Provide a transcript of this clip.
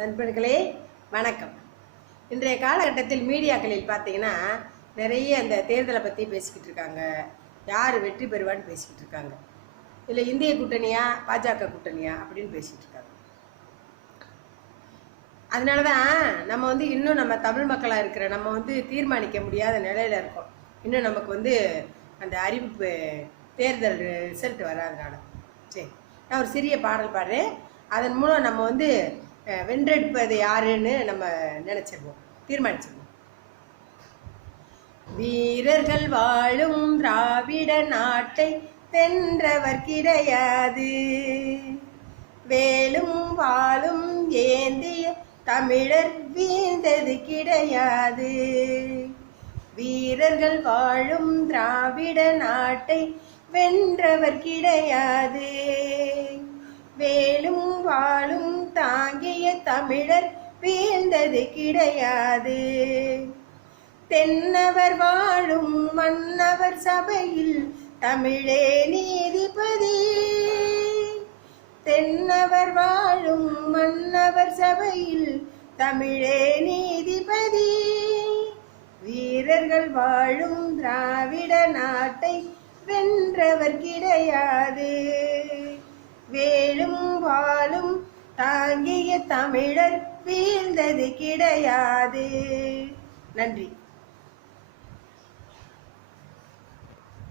நண்பர்களே வணக்கம். இன்றைய காலகட்டத்தில் மீடியாக்களில் பார்த்தீங்கன்னா நிறைய அந்த தேர்தலை பற்றி பேசிக்கிட்டு இருக்காங்க. யார் வெற்றி பெறுவான்னு பேசிக்கிட்டு இருக்காங்க. இல்லை இந்திய கூட்டணியா பாஜக கூட்டணியா அப்படின்னு பேசிக்கிட்டு இருக்காங்க. அதனால தான் நம்ம இன்னும் நம்ம தமிழ் மக்களாக இருக்கிற நம்ம தீர்மானிக்க முடியாத நிலையில் இருக்கோம். இன்னும் நமக்கு அந்த அறிவிப்பு தேர்தல் ரிசல்ட் வராதனால. சரி, நான் ஒரு சிறிய பாடல் பாடுறேன். அதன் மூலம் நம்ம வென்றெடுப்பது யாருன்னு நம்ம நினைச்சிருவோம், தீர்மானிச்சிருவோம். வீரர்கள் வாழும் திராவிட நாட்டை வென்றவர் கிடையாது, வேலும் வாழும் ஏந்திய தமிழர் வீழ்ந்தது கிடையாது. வீரர்கள் வாழும் திராவிட நாட்டை வென்றவர் கிடையாது, வேலும் வாழும் தாங்கிய தமிழர் வீழ்ந்தது கிடையாது. தென்னவர் வாழும் மன்னவர் சபையில் தமிழே நீதிபதி, தென்னவர் வாழும் மன்னவர் சபையில் தமிழே நீதிபதி. வீரர்கள் வாழும் திராவிட நாட்டை வென்றவர் கிடையாது, வேலும் வாழும் தாங்கிய தமிழர் வீழ்ந்தது கிடையாது. நன்றி.